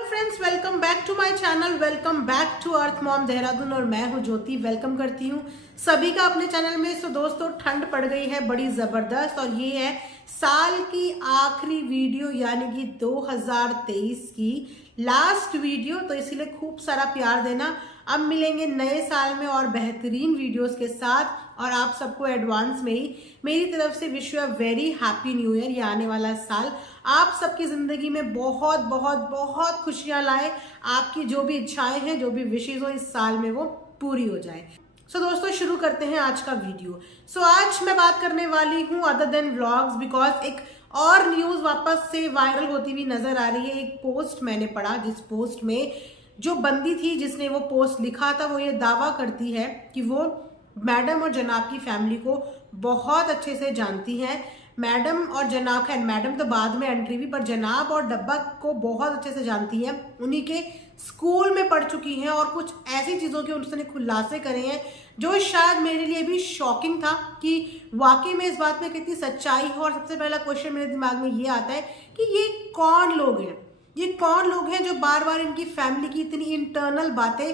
Friends, welcome back to my channel. Welcome back to earth mom Dehradun और मैं हूं ज्योति। Welcome करती हूं सभी का अपने चैनल में। दोस्तों, ठंड पड़ गई है बड़ी जबरदस्त और ये है साल की आखिरी वीडियो यानी कि 2023 की लास्ट वीडियो। तो इसीलिए खूब सारा प्यार देना। अब मिलेंगे नए साल में और बेहतरीन वीडियोस के साथ। और आप सबको एडवांस में ही मेरी तरफ से wish you a very happy new year. ये आने वाला साल आप सबकी जिंदगी में बहुत बहुत बहुत खुशियां लाए। आपकी जो भी इच्छाएं हैं, जो भी विशेष हो इस साल में वो पूरी हो जाए। दोस्तों, शुरू करते हैं आज का वीडियो। आज मैं बात करने वाली हूँ अदर देन व्लॉग्स, बिकॉज एक और न्यूज वापस से वायरल होती हुई नजर आ रही है। एक पोस्ट मैंने पढ़ा, जिस पोस्ट में जो बंदी थी जिसने वो पोस्ट लिखा था, वो ये दावा करती है कि वो मैडम और जनाब की फैमिली को बहुत अच्छे से जानती हैं। मैडम और जनाब, खैर मैडम तो बाद में एंट्री हुई, पर जनाब और डब्बा को बहुत अच्छे से जानती हैं। उन्हीं के स्कूल में पढ़ चुकी हैं और कुछ ऐसी चीजों के उसने खुलासे करे हैं जो शायद मेरे लिए भी शॉकिंग था कि वाकई में इस बात में कितनी सच्चाई है। और सबसे पहला क्वेश्चन मेरे दिमाग में ये आता है कि ये कौन लोग हैं, ये कौन लोग हैं जो बार बार इनकी फैमिली की इतनी इंटरनल बातें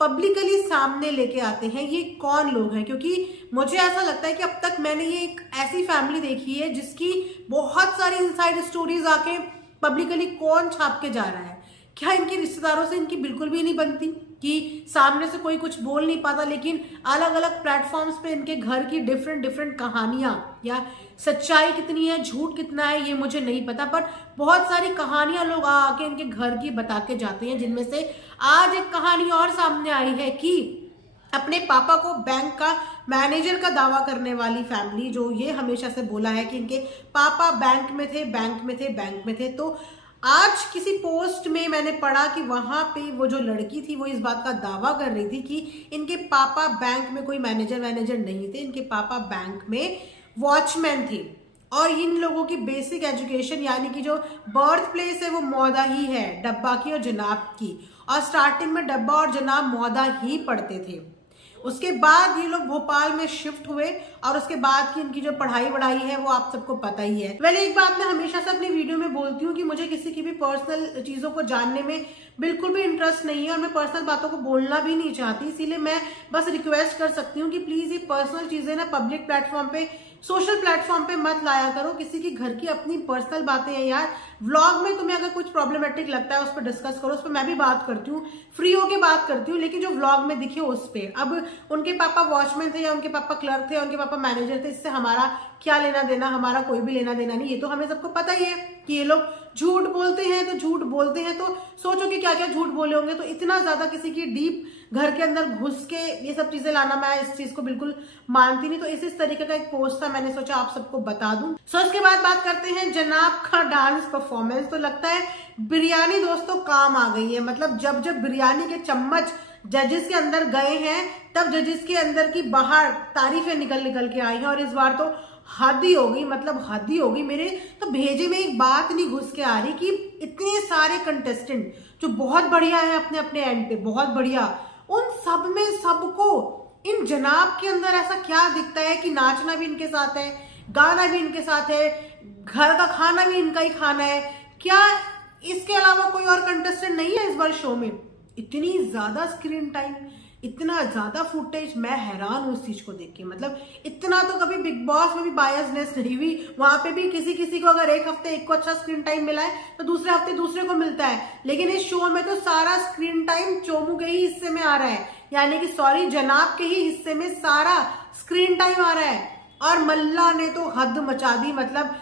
पब्लिकली सामने लेके आते हैं। ये कौन लोग हैं? क्योंकि मुझे ऐसा लगता है कि अब तक मैंने ये एक ऐसी फैमिली देखी है जिसकी बहुत सारी इनसाइड स्टोरीज आके पब्लिकली कौन छाप के जा रहा है। क्या इनके रिश्तेदारों से इनकी बिल्कुल भी नहीं बनती कि सामने से कोई कुछ बोल नहीं पाता, लेकिन अलग अलग प्लेटफॉर्म्स पे इनके घर की डिफरेंट डिफरेंट कहानियां, या सच्चाई कितनी है, झूठ कितना है, ये मुझे नहीं पता, पर बहुत सारी कहानियां लोग आके इनके घर की बता के जाते हैं। जिनमें से आज एक कहानी और सामने आई है कि अपने पापा को बैंक का मैनेजर का दावा करने वाली फैमिली, जो ये हमेशा से बोला है कि इनके पापा बैंक में थे, बैंक में थे, बैंक में थे। तो आज किसी पोस्ट में मैंने पढ़ा कि वहां पे वो जो लड़की थी वो इस बात का दावा कर रही थी कि इनके पापा बैंक में कोई मैनेजर नहीं थे, इनके पापा बैंक में वॉचमैन थे। और इन लोगों की बेसिक एजुकेशन यानी कि जो बर्थ प्लेस है वो मौदा ही है, डब्बा की और जनाब की। और स्टार्टिंग में डब्बा और जनाब मौदा ही पढ़ते थे। उसके बाद ये लोग भोपाल में शिफ्ट हुए और उसके बाद की इनकी जो पढ़ाई वढ़ाई है वो आप सबको पता ही है। वैसे एक बात मैं हमेशा से अपनी वीडियो में बोलती हूँ कि मुझे किसी की भी पर्सनल चीजों को जानने में बिल्कुल भी इंटरेस्ट नहीं है और मैं पर्सनल बातों को बोलना भी नहीं चाहती। इसीलिए मैं बस रिक्वेस्ट कर सकती हूँ कि प्लीज ये पर्सनल चीजें ना पब्लिक प्लेटफॉर्म पे, सोशल प्लेटफॉर्म पे मत लाया करो। किसी की घर की अपनी पर्सनल बातें हैं यार। व्लॉग में तुम्हें अगर कुछ प्रॉब्लमेटिक लगता है उस पर डिस्कस करो, उस पर मैं भी बात करती हूँ, फ्री होके बात करती हूँ, लेकिन जो व्लॉग में दिखे उस पर। अब उनके पापा वॉचमैन थे या उनके पापा क्लर्क थे या उनके पापा मैनेजर थे, इससे हमारा क्या लेना देना, हमारा कोई भी लेना देना नहीं। ये तो हमें सबको पता ही है कि ये लोग झूठ बोलते हैं। तो झूठ बोलते हैं तो सोचो कि क्या क्या झूठ बोले होंगे। तो इतना ज्यादा किसी की डीप घर के अंदर घुस के ये सब चीजें लाना, मैं इस चीज को बिल्कुल मानती नहीं। तो इस तरीके का एक पोस्ट था, मैंने सोचा आप सबको बता दूं। इसके बाद बात करते हैं जनाब का डांस परफॉर्मेंस। तो लगता है बिरयानी दोस्तों काम आ गई है। मतलब जब जब बिरयानी के चम्मच जजेस के अंदर गए हैं तब जजेस के अंदर की बाहर तारीफें निकल निकल के आई हैं। और इस बार तो हद ही हो गई, मतलब हद ही हो गई। मेरे तो भेजे में एक बात नहीं घुस के आ रही कि इतने सारे कंटेस्टेंट जो बहुत बढ़िया है अपने अपने एंड पे, बहुत बढ़िया, उन सब में सबको इन जनाब के अंदर ऐसा क्या दिखता है कि नाचना भी इनके साथ है, गाना भी इनके साथ है, घर का खाना भी इनका ही खाना है। क्या इसके अलावा कोई और कंटेस्टेंट नहीं है इस बार शो में? इतनी ज्यादा स्क्रीन टाइम, इतना ज्यादा फुटेज, मैं हैरान हूं उस चीज को देख के। मतलब इतना तो कभी बिग बॉस में भी बायसनेस नहीं हुई। वहां पे भी किसी किसी को अगर एक हफ्ते एक को अच्छा स्क्रीन टाइम मिला है तो दूसरे हफ्ते दूसरे को मिलता है, लेकिन इस शो में तो सारा स्क्रीन टाइम चोमू के ही हिस्से में आ रहा है, यानी कि सॉरी जनाब के ही हिस्से में सारा स्क्रीन टाइम आ रहा है। और मल्ला ने तो हद मचा दी। मतलब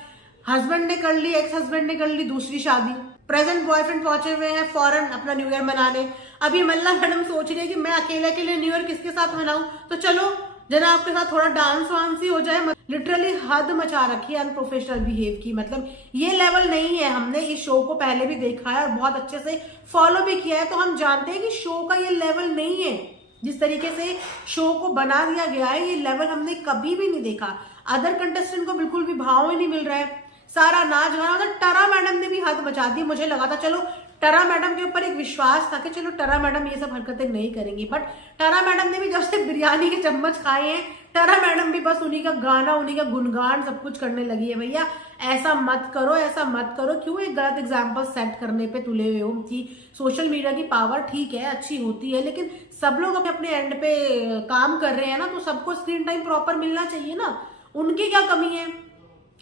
हस्बैंड ने कर ली, एक्स हस्बैंड ने कर ली दूसरी शादी, प्रेजेंट बॉयफ्रेंड पहुंचे हुए हैं फॉरेन अपना न्यू ईयर मनाने। अभी मल्ला मैडम सोच रही है कि मैं अकेले अकेले न्यू ईयर किसके साथ मनाऊं, तो चलो जनाब के साथ थोड़ा डांस वांस ही हो जाए। लिटरली हद मचा रखी है अनप्रोफेशनल बिहेव की। मतलब ये लेवल नहीं है। हमने इस शो को पहले भी देखा है और बहुत अच्छे से फॉलो भी किया है, तो हम जानते हैं कि शो का ये लेवल नहीं है। जिस तरीके से शो को बना दिया गया है, ये लेवल हमने कभी भी नहीं देखा। अदर कंटेस्टेंट को बिल्कुल भी भाव ही नहीं मिल रहा है। सारा नाच गाना, मतलब टरा मैडम ने भी हद मचा दी। मुझे लगा था चलो टरा मैडम के ऊपर एक विश्वास था कि चलो टरा मैडम ये सब हरकतें नहीं करेंगी, बट टरा मैडम ने भी जब से बिरयानी के चम्मच खाए हैं, टरा मैडम भी बस उन्हीं का गाना, उन्हीं का गुणगान सब कुछ करने लगी है। भैया ऐसा मत करो, ऐसा मत करो। क्यों एक गलत एग्जाम्पल सेट करने पे तुले हुए हो कि सोशल मीडिया की पावर ठीक है, अच्छी होती है, लेकिन सब लोग अपने एंड पे काम कर रहे हैं ना, तो सबको स्क्रीन टाइम प्रॉपर मिलना चाहिए ना। उनकी क्या कमी है?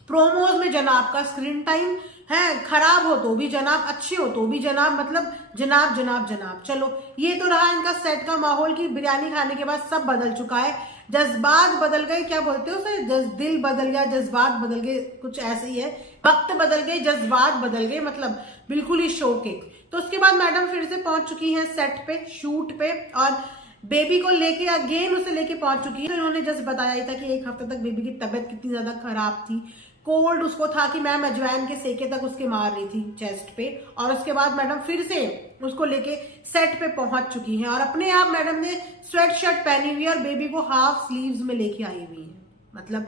प्रोमोज में जनाब का स्क्रीन टाइम है, खराब हो तो भी जनाब, अच्छे हो तो भी जनाब, मतलब जनाब जनाब जनाब। चलो ये तो रहा इनका सेट का माहौल की बिरयानी खाने के बाद सब बदल चुका है, जज्बात बदल गए, क्या बोलते हो उसे, दिल बदल गया, जज्बात बदल गए, कुछ ऐसे ही है, वक्त बदल गए, जज्बात बदल गए, मतलब बिल्कुल ही शौक। तो उसके बाद मैडम फिर से पहुंच चुकी हैं सेट पे, शूट पे, और बेबी को लेके अगेन उसे लेके पहुंच चुकी है। तो इन्होंने जस्ट बताया ही था कि एक हफ्ते तक बेबी की तबीयत कितनी ज्यादा खराब थी, कोल्ड उसको था कि मैम अजवाइन के सेके तक उसके मार रही थी चेस्ट पे। और उसके बाद मैडम फिर से उसको लेके सेट पे पहुंच चुकी हैं, और अपने आप मैडम ने स्वेट शर्ट पहनी हुई है और बेबी को हाफ स्लीव्स में लेके आई हुई है। मतलब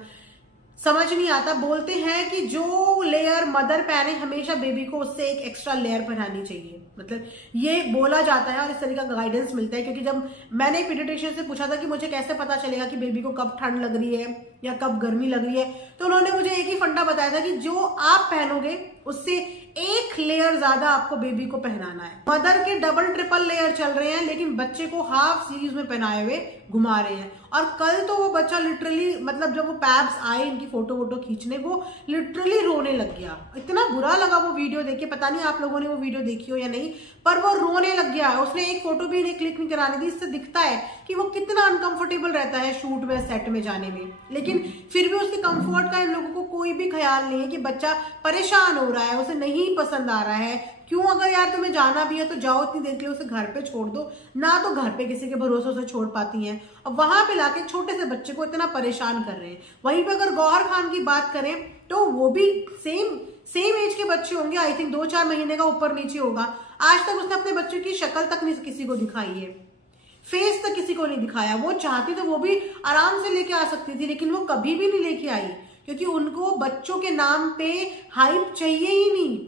समझ नहीं आता। बोलते हैं कि जो लेयर मदर पहने हमेशा बेबी को उससे एक एक्स्ट्रा लेयर पहनानी चाहिए, मतलब ये बोला जाता है और इस तरीके का गाइडेंस मिलता है। क्योंकि जब मैंने पीडियाट्रिशियन से पूछा था कि मुझे कैसे पता चलेगा कि बेबी को कब ठंड लग रही है या कब गर्मी लग रही है, तो उन्होंने मुझे एक ही फंडा बताया था कि जो आप पहनोगे उससे एक लेयर ज्यादा आपको बेबी को पहनाना है। मदर के डबल ट्रिपल लेयर चल रहे हैं, लेकिन बच्चे को हाफ स्लीव्स में पहनाए हुए घुमा रहे हैं। और कल तो वो बच्चा लिटरली, मतलब जब वो पैब्स आए इनकी फोटो वोटो खींचने, वो लिटरली रोने लग गया। इतना बुरा लगा वो वीडियो देख के, पता नहीं आप लोगों ने वो वीडियो देखी हो या नहीं, पर वो रोने लग गया। उसने एक फोटो भी इन्हें क्लिक नहीं कराने दी। इससे दिखता है कि वो कितना अनकंफर्टेबल रहता है शूट में, सेट में जाने में, लेकिन फिर भी उसके कंफर्ट का इन लोगों को कोई भी ख्याल नहीं है कि बच्चा परेशान हो रहा है, उसे नहीं पसंद आ रहा है। क्यों? अगर यार तुम्हें जाना भी है तो जाओ, इतनी देर के लिए उसे घर पे छोड़ दो ना, तो घर पे किसी के भरोसे से छोड़ पाती हैं, और वहां पे लाके छोटे से बच्चे को इतना परेशान कर रहे हैं। वहीं पे अगर गौहर खान की बात करें तो वो भी सेम एज के बच्चे होंगे, आई थिंक 2-4 महीने का ऊपर नीचे होगा। आज तक उसने अपने बच्चे की शक्ल तक नहीं किसी को दिखाई है, फेस तक किसी को नहीं दिखाया। वो चाहती तो वो भी आराम से लेके आ सकती थी, लेकिन वो कभी भी नहीं लेके आई, क्योंकि उनको बच्चों के नाम पे हाइप चाहिए ही नहीं।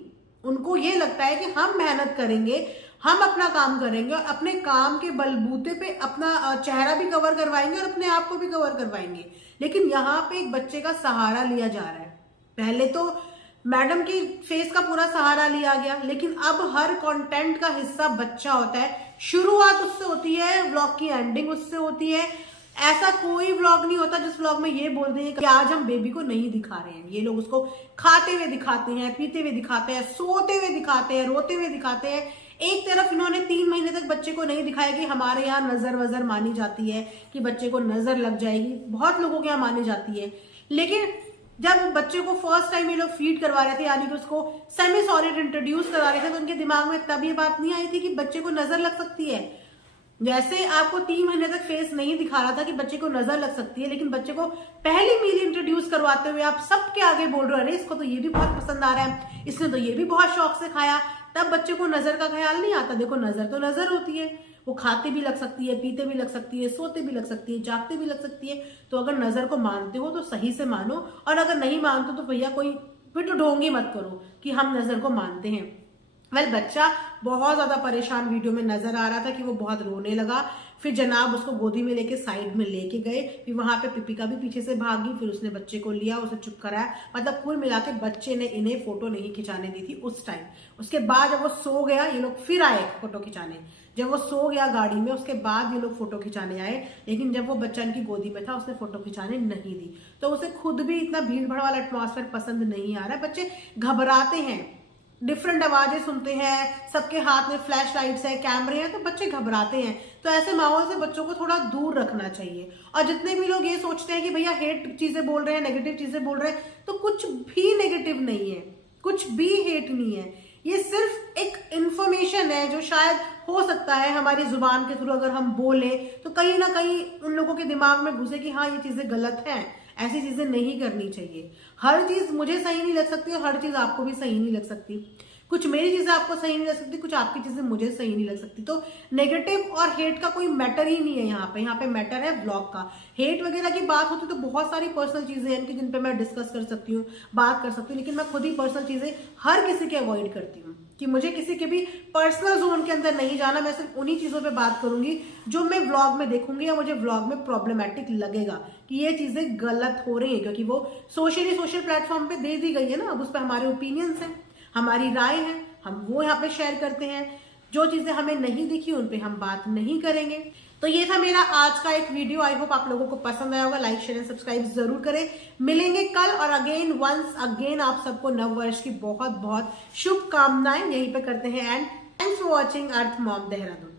उनको ये लगता है कि हम मेहनत करेंगे, हम अपना काम करेंगे और अपने काम के बलबूते पे अपना चेहरा भी कवर करवाएंगे और अपने आप को भी कवर करवाएंगे। लेकिन यहाँ पे एक बच्चे का सहारा लिया जा रहा है। पहले तो मैडम की फेस का पूरा सहारा लिया गया, लेकिन अब हर कंटेंट का हिस्सा बच्चा होता है। शुरुआत उससे होती है, व्लॉग की एंडिंग उससे होती है। ऐसा कोई व्लॉग नहीं होता जिस व्लॉग में ये बोल दें कि आज हम बेबी को नहीं दिखा रहे हैं। ये लोग उसको खाते हुए दिखाते हैं, पीते हुए दिखाते हैं, सोते हुए दिखाते हैं, रोते हुए दिखाते हैं। एक तरफ इन्होंने 3 महीने तक बच्चे को नहीं दिखाया कि हमारे यहाँ नजर वजर मानी जाती है, कि बच्चे को नजर लग जाएगी, बहुत लोगों के यहाँ मानी जाती है। लेकिन जब बच्चे को फर्स्ट टाइम ये लोग फीड करवा रहे थे, यानी कि उसको सेमी सॉलिड इंट्रोड्यूस करा रहे थे, तो उनके दिमाग में तब ये बात नहीं आई थी कि बच्चे को नजर लग सकती है। जैसे आपको 3 महीने तक फेस नहीं दिखा रहा था कि बच्चे को नजर लग सकती है, लेकिन बच्चे को पहली मील इंट्रोड्यूस करवाते हुए आप सबके आगे बोल रहे हो अरे इसको तो ये भी बहुत पसंद आ रहा है, इसने तो ये भी बहुत शौक से खाया, तब बच्चे को नजर का ख्याल नहीं आता। देखो नजर तो नजर होती है, वो खाते भी लग सकती है, पीते भी लग सकती है, सोते भी लग सकती है, जागते भी लग सकती है। तो अगर नजर को मानते हो तो सही से मानो, और अगर नहीं मानते तो भैया कोई फिर तो ढोंगी मत करो कि हम नजर को मानते हैं। बच्चा बहुत ज्यादा परेशान वीडियो में नजर आ रहा था कि वो बहुत रोने लगा। फिर जनाब उसको गोदी में लेके साइड में लेके गए, फिर वहां पे पिपिका भी पीछे से भागी, फिर उसने बच्चे को लिया, उसे चुप कराया। मतलब कुल मिला के बच्चे ने इन्हें फोटो नहीं खिंचाने दी थी उस टाइम। उसके बाद जब वो सो गया, ये लोग फिर आए फोटो खिंचाने। जब वो सो गया गाड़ी में, उसके बाद ये लोग फोटो खिंचाने आए, लेकिन जब वो बच्चा इनकी गोदी में था उसने फोटो खिंचाने नहीं दी। तो उसे खुद भी इतना भीड़ भाड़ वाला एटमॉस्फेयर पसंद नहीं आ रहा है। बच्चे घबराते हैं, डिफरेंट आवाजें सुनते हैं, सबके हाथ में फ्लैश लाइट्स है, कैमरे हैं, तो बच्चे घबराते हैं। तो ऐसे माहौल से बच्चों को थोड़ा दूर रखना चाहिए। और जितने भी लोग ये सोचते हैं कि भैया हेट चीजें बोल रहे हैं, नेगेटिव चीजें बोल रहे हैं, तो कुछ भी नेगेटिव नहीं है, कुछ भी हेट नहीं है। ये सिर्फ एक इंफॉर्मेशन है जो शायद हो सकता है हमारी जुबान के थ्रू अगर हम बोले तो कहीं ना कहीं उन लोगों के दिमाग में घुसे कि हाँ ये चीजें गलत हैं, ऐसी चीजें नहीं करनी चाहिए। हर चीज मुझे सही नहीं लग सकती और हर चीज आपको भी सही नहीं लग सकती। कुछ मेरी चीजें आपको सही नहीं लग सकती, कुछ आपकी चीजें मुझे सही नहीं लग सकती। तो नेगेटिव और हेट का कोई मैटर ही नहीं है यहाँ पे मैटर है व्लॉग का। हेट वगैरह की बात होती तो बहुत सारी पर्सनल चीजें हैं जिन पे मैं डिस्कस कर सकती हूँ, बात कर सकती हूँ, लेकिन मैं खुद ही पर्सनल चीजें हर किसी के अवॉइड करती हूँ। कि मुझे किसी के भी पर्सनल जोन के अंदर नहीं जाना। मैं सिर्फ उन्हीं चीजों पे बात करूंगी जो मैं व्लॉग में देखूंगी या मुझे व्लॉग में प्रॉब्लमेटिक लगेगा कि ये चीजें गलत हो रही है, क्योंकि वो सोशल प्लेटफॉर्म पे दे दी गई है ना। अब उस पर हमारे ओपिनियंस हैं, हमारी राय है, हम वो यहाँ पे शेयर करते हैं। जो चीजें हमें नहीं दिखी उन पे हम बात नहीं करेंगे। तो ये था मेरा आज का एक वीडियो। आई होप आप लोगों को पसंद आया होगा। लाइक शेयर एंड सब्सक्राइब जरूर करें। मिलेंगे कल और वंस अगेन आप सबको नव वर्ष की बहुत बहुत शुभकामनाएं यहीं पे करते हैं। And thanks for watching earth mom Dehradun.